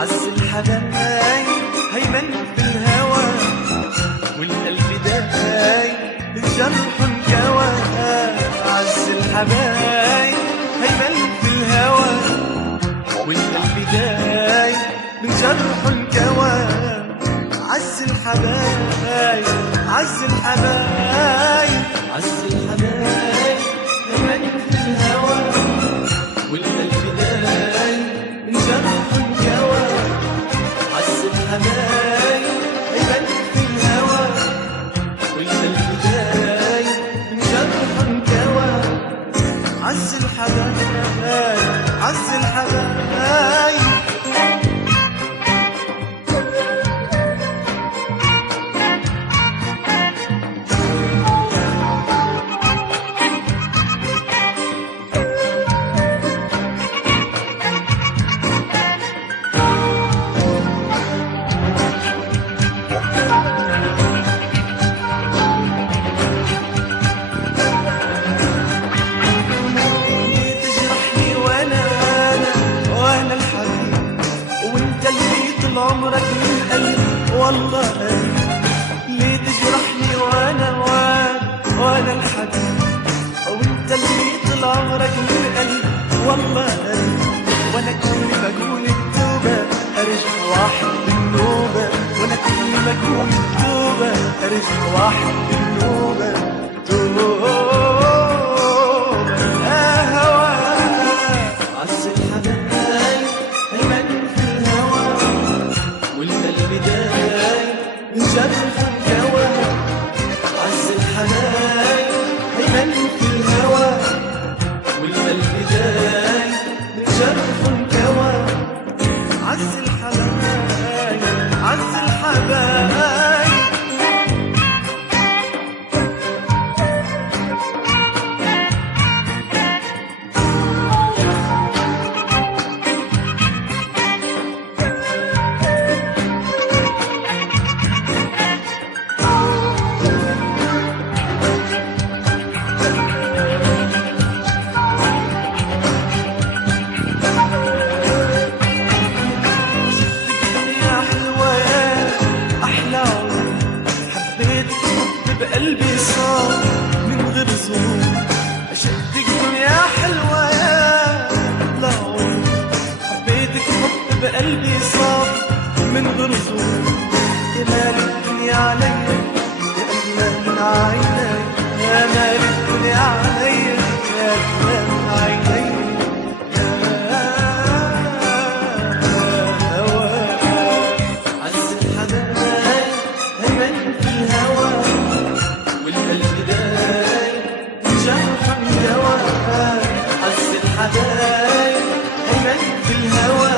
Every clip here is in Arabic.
عز الحبايب هيمن في الهوى، والقلب داي من جرح انكوى. عز الحبايب هيمن في الهوى، والقلب داي من جرح انكوى. عز الحبايب عز الحبايب عز الحبايب هيمن في الهوى، والقلب داي من جرح انكوى. عز الحبايب هيمن في الهوى، والقلب داي من جرح انكوى. عز الحبايب عز الحبايب عمرك من قلبي والله قريب. ليه تجرحني وانا الحبيب، وانت اللي طول عمرك من قلبي والله قريب. وانا كل ما اقول التوبه ارجع واحد بالنوبه، وانا كل ما اقول التوبه ارجع واحد بالنوبه. توبه هوا عز الحبايب هيمن في الهوى، والقلب داي من جرح انكوى. عز الحبايب هيمن في الهوى، والقلب داي من جرح انكوى. عز الحبايب عز الحبايب قلبي صار من غير ظنون. عشقتك يا حلوة يا لعون، حبيتك حب بقلبي صار من غير ظنون. يا مال الدنيا عليا يا أجمل من عيني، يا مال الدنيا عليا يا أجمل من عيني. عز الحبايب هيمن في الهوى، والقلب داي من جرح انكوى. عز الحبايب هيمن في الهوى،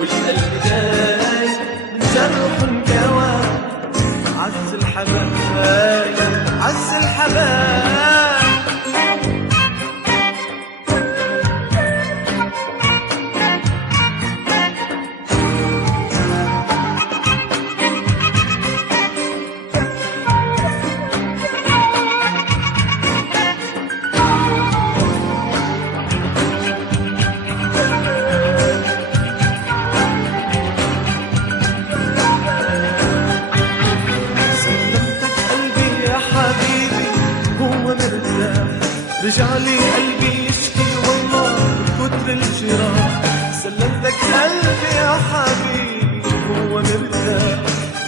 والقلب داي من جرح انكوى. عز الحبايب عز الحبايب رجع لي قلبي يشكي والله من كتر الجراح. سلمتك قلبي يا حبيبي هو مرتاح.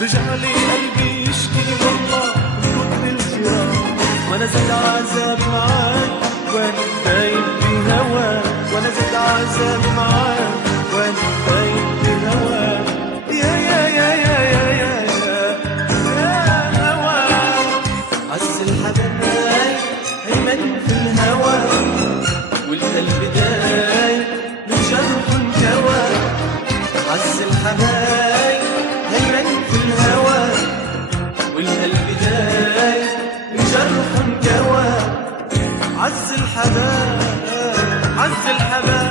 رجع لي قلبي يشكي والله من كتر الجراح. وانا زاد عذابي معاك وانا دايب بهواك، وانا زاد عذابي معاك وانا دايب بهواك. يا يا يا يا يا يا يا هواك. عز الحبايب هيمن في الهوى، والقلب داي من جرح انكوى. عز الحبايب هيمن في الهوى، والقلب داي من جرح انكوى. عز الحبايب عز الحبايب